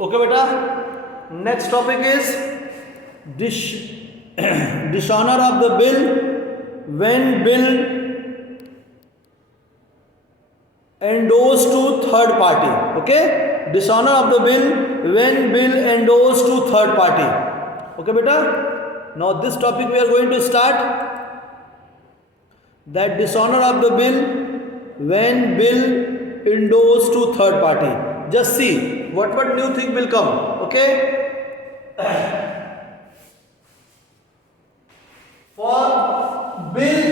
Okay, beta. Next topic is dishonor of the bill when bill endorsed to third party. Okay, dishonor of the bill when bill endorsed to third party. Okay, beta. Now this topic we are going to start. That dishonor of the bill when bill endorsed to third party. Just see what new thing will come. Okay. For bill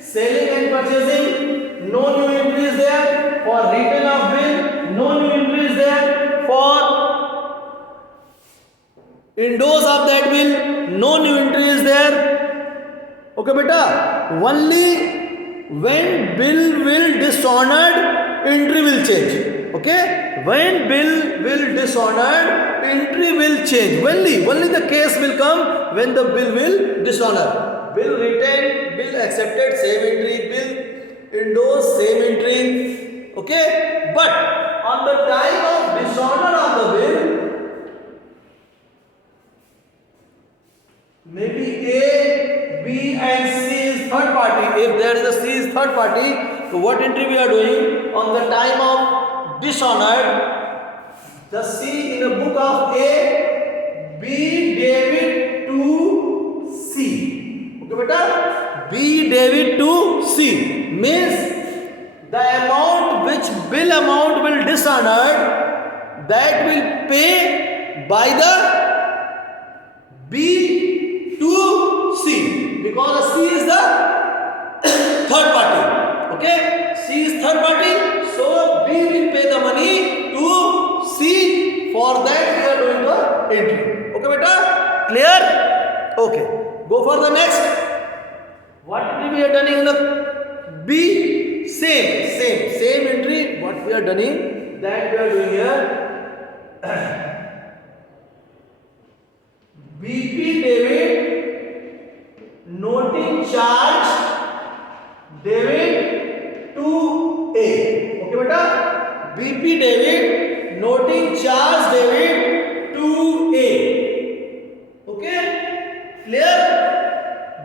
selling and purchasing, no new entry is there. For return of bill, no new entry is there. For endorse of that bill, no new entry is there. Okay, beta. Only when bill will dishonored, entry will change. Okay, when bill will dishonored, entry will change. Only the case will come when the bill will dishonor. Bill retained, bill accepted, same entry. Bill endorsed, same entry. Okay, but on the time of dishonor of the bill, maybe A, B and C is third party. If there is a C is third party, so what entry we are doing on the time of dishonored? Just see in the book of A, B David to C. Okay, beta? B David to C means the amount which bill amount will dishonored, that will pay by the B to C, because C is the third party. Okay, C is third party, so B will pay the money to C. For that we are doing the entry. Okay, beta? Clear? Okay. Go for the next. What entry we are done in the B? Same entry. What we are done, that we are doing here. BP David noting charge David to A. Okay, beta? BP David noting charge David to A. Okay? Clear?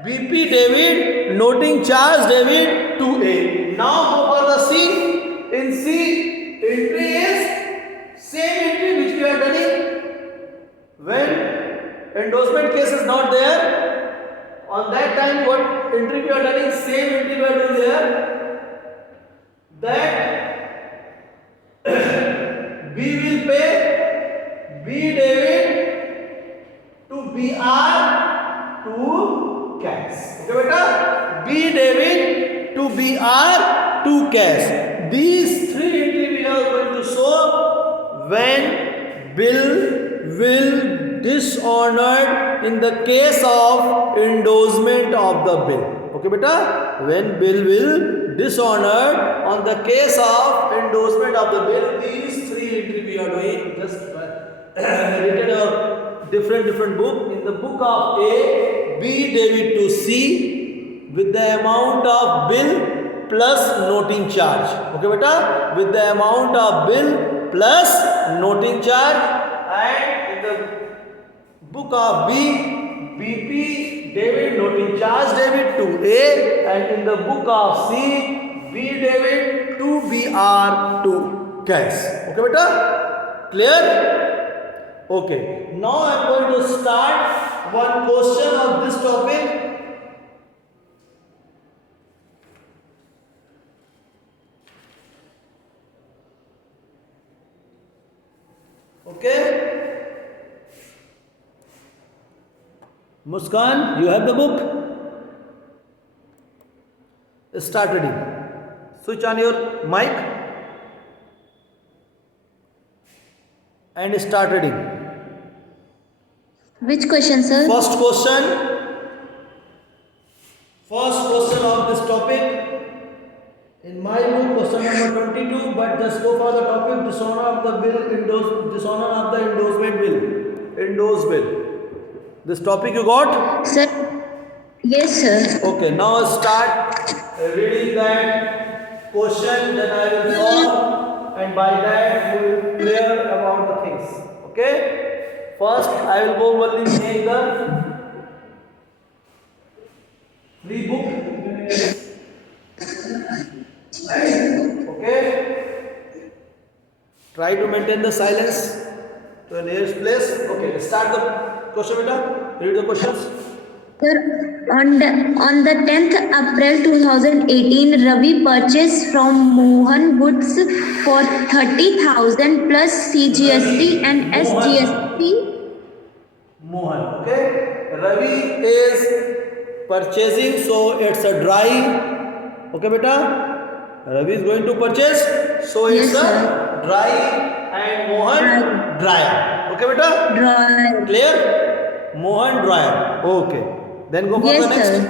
BP David noting charge David to A. Now go for the C. In C, entry is same entry which we are done when endorsement case is not there. On that time, what entry we are doing? Same entry we are doing there. That B will pay B David to BR to cash. Okay, beta? B David to BR to cash. These three entry we are going to show when bill will dishonored in the case of endorsement of the bill. Okay, beta? When bill will dishonored on the case of endorsement of the bill, these three entry we are doing. Just written a different book. In the book of A, B David to C with the amount of bill plus noting charge. Okay, beta? With the amount of bill plus noting charge. And in the book of B, BP David noting charge David to A, and in the book of C, B David to BR to cash. Okay, beta? Clear? Okay. Now I am going to start one question of this topic. Okay. Muskan, you have the book? Start reading. Switch on your mic and start reading. Which question, sir? First question of this topic. In my book, question number 22, but just go for the topic dishonor of the bill, dishonor of the endorsement bill, endorsed bill. This topic you got? Sir, yes, sir. Okay, now start reading that question, then I will solve, and by that you will clear about the things. Okay. First, I will go only make the free book. Okay. Try to maintain the silence to the nearest place. Okay. Let's start the question, beta. Read the questions. Sir, on the 10th April 2018, Ravi purchased from Mohan goods for 30,000 plus CGST and SGST. Mohan. Okay. Ravi is purchasing, so it's a dry. Okay, beta. Ravi is going to purchase, so it's Yes, a sir. dry, and Mohan dryer. Okay, beta. Dry. Clear? Mohan dryer. Okay. Then go for Yes, the next. sir.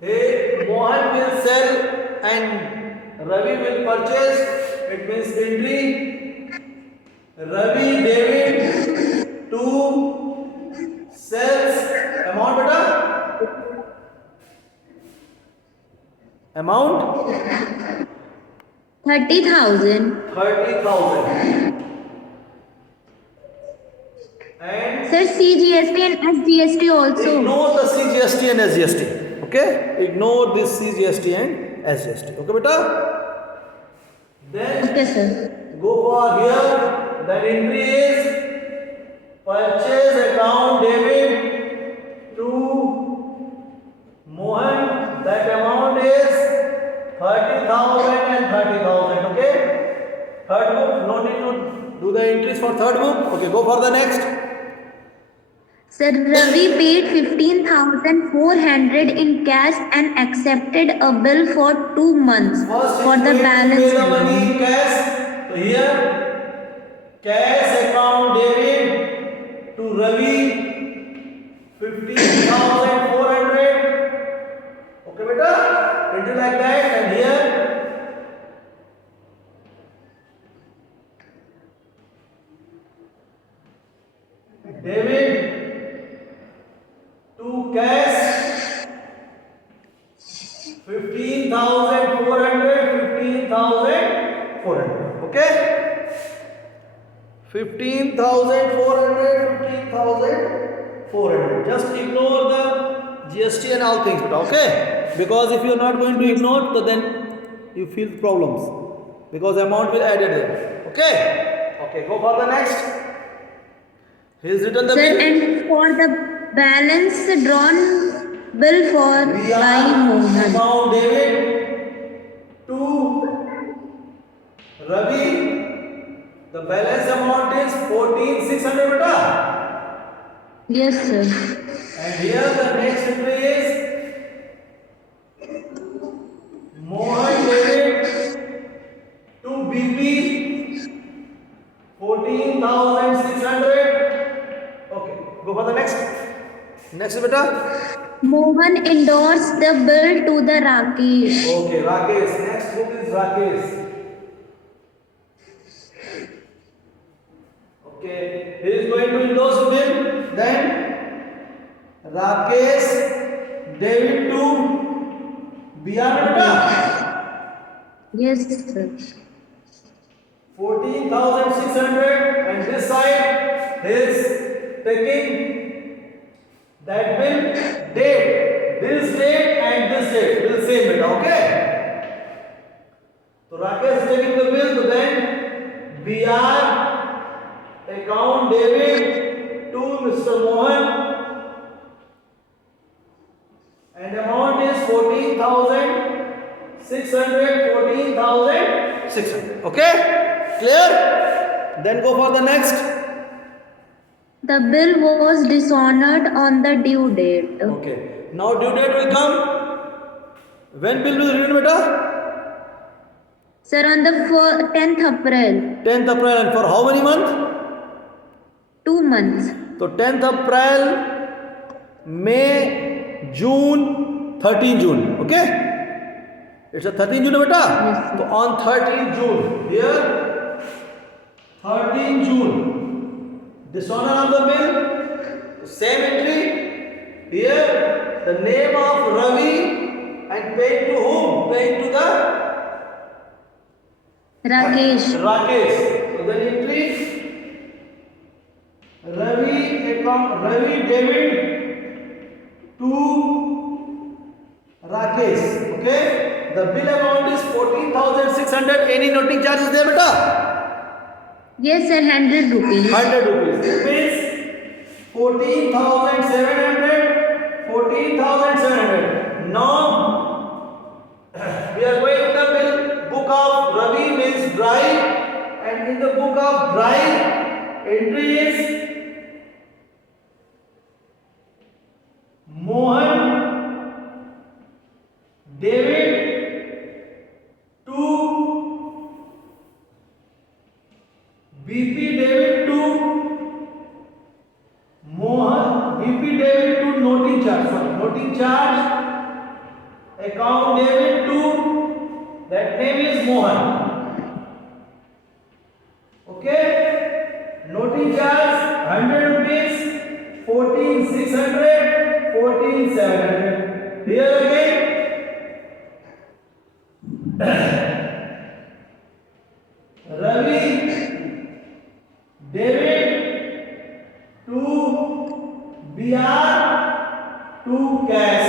Hey, Mohan will sell and Ravi will purchase. It means entry. Ravi David to sells amount, beta. Amount 30,000. 30,000. And Sir, CGST and SGST also. ignore the CGST and SGST. Okay? Ignore this CGST and SGST. Okay, beta? Then Okay, sir. go for here. The entry is purchase account David to Mohan. That amount is 30,000 and 30,000. Okay? Third book. No need to do the entries for third book. Okay, go for the next. Sir, Ravi paid 15,400 in cash and accepted a bill for 2 months First for is the going to balance. pay the money in cash. So here, cash account David to Ravi 15,400. Okay, beta. Enter like that, and here David to cash 15,400. 15,400. Okay. 15,400. 15,400. Just ignore the GST and all things, but okay. Because if you are not going to ignore, so then you feel problems. Because amount will added there. Okay. Okay. Go for the next. He has written the Sir, bill. and for the balance drawn bill for We by are Mohan. account David to Ravi. The balance amount is 14,600, beta. Yes, sir. And here the next entry is Mohan David to BP 14,600. Okay, go for the next. Next, beta. Mohan endorsed the bill to the Rakesh. Okay, Rakesh. Next book is Rakesh. Okay, he is going to endorse bill. Then Rakesh David to BR, beta. Yes, sir. 14,600, and this side is taking that bill date, this date and this date will same it. Okay. So Rakesh is taking the bill, so then BR account David to Mr. Mohan, and amount is 14,600. 14,600. Okay. Clear? Then go for the next. The bill was dishonored on the due date. Okay. Now due date will come. When bill will read, beta? Sir, on the 10th April, 10th April. And for how many months? 2 months. So 10th April, May, June, 13 June. Okay? It's a 13 June, beta. Yes, sir. So on 13 June, here 13 June, dishonor on the bill. Same entry. Here the name of Ravi and paid to whom? Paid to the Rakesh. Rakesh. So the entry Ravi David to Rakesh. Okay, the bill amount is 14,600. Any noting charge is there, beta? Yes, sir. 100 rupees. 100 rupees. It means 14,700. 14,700. Now we are going to the bill book of Ravi means drive, and in the book of drive entry is Mohan David to BP David to Mohan BP David to noting charge. Sorry, noting charge account David to, that name is Mohan. Okay, noting charge 100 rupees, 14,600, 14,700. Here again Ravi David to BR to cash.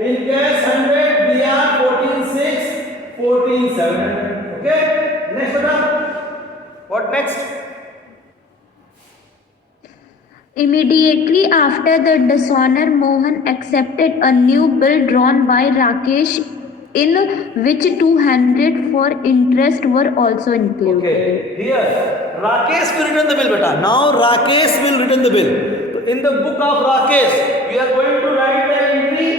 In cash 100, BR 14,600, 14,700. Okay, next beta. What next? Immediately after the dishonor, Mohan accepted a new bill drawn by Rakesh, in which 200 for interest were also included. Okay, here Rakesh will return the bill, beta. Now Rakesh will return the bill. So in the book of Rakesh, we are going to write the entry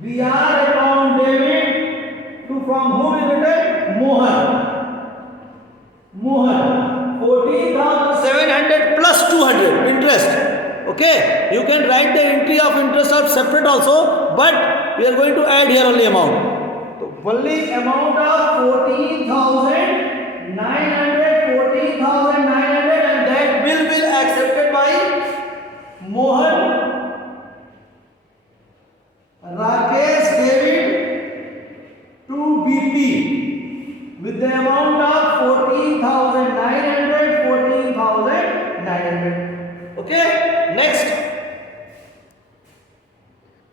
BR account David to from who will return? Mohan. Mohan 14,700 plus 200 interest. Okay, you can write the entry of interest of separate also, but we are going to add here only amount. So only amount of 14,900, 14,900, and that bill will accepted by Mohan Rakesh David to BP with the amount of 14,900, 14,900. Okay, next.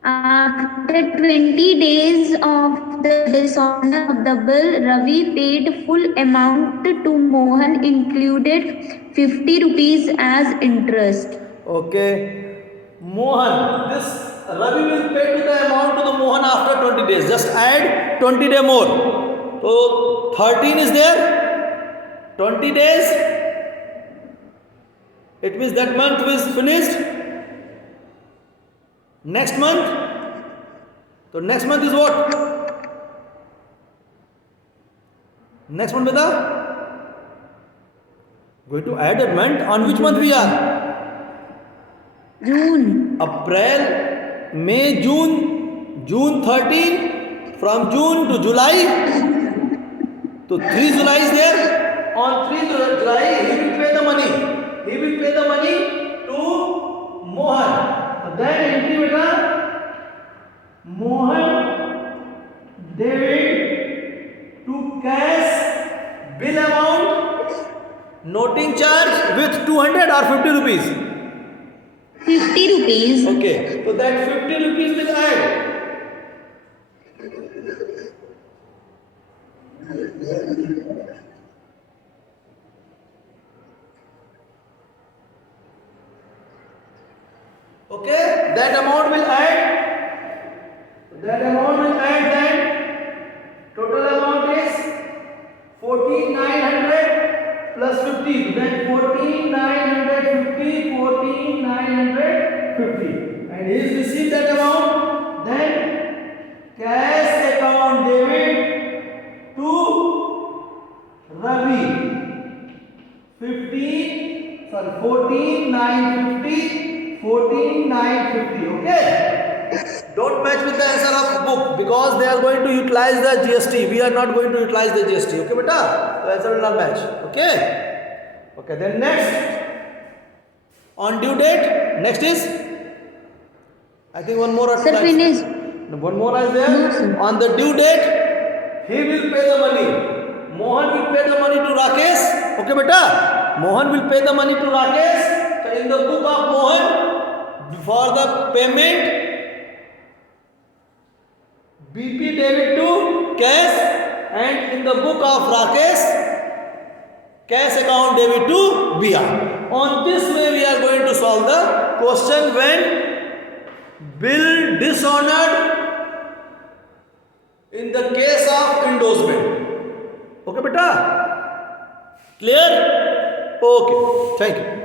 After 20 days of the dishonor of the bill, Ravi paid full amount to Mohan, included 50 rupees as interest. Okay, Mohan, this Ravi will pay to the amount to the Mohan after 20 days. Just add 20 day more. So 13 is there. 20 days. It means that month is finished. Next month. So next month is what? Next month, beta. Going to add a month. On which month we are? June. April, May, June. June 13. From June to July. So 3 July is there. On 3 July, he will pay the money. He will pay the money to Mohan. So then entry beta, Mohan David to cash bill amount, noting charge with 200 or 50 rupees. 50 rupees. Okay, so that 50 rupees will add. Okay, that amount will add. That amount will add then. Total amount is 14,900 plus 50. Then 14,950, 14,950. And he has received that amount. Then cash account David to Ravi. 14,950. 14,950. Okay. Don't match with the answer of book because they are going to utilize the GST. We are not going to utilize the GST. Okay, beta? The answer will not match. Okay. Okay. Then next, on due date. Next is, I think one more. Sir, finish. One more is there. No, sir. On the due date, he will pay the money. Mohan will pay the money to Rakesh. Okay, beta? Mohan will pay the money to Rakesh. So in the book of Mohan for the payment, BP debit to cash, and in the book of Rakesh, cash account debit to BR. On this way we are going to solve the question when bill dishonored in the case of endorsement. Okay beta? Clear? Okay, thank you.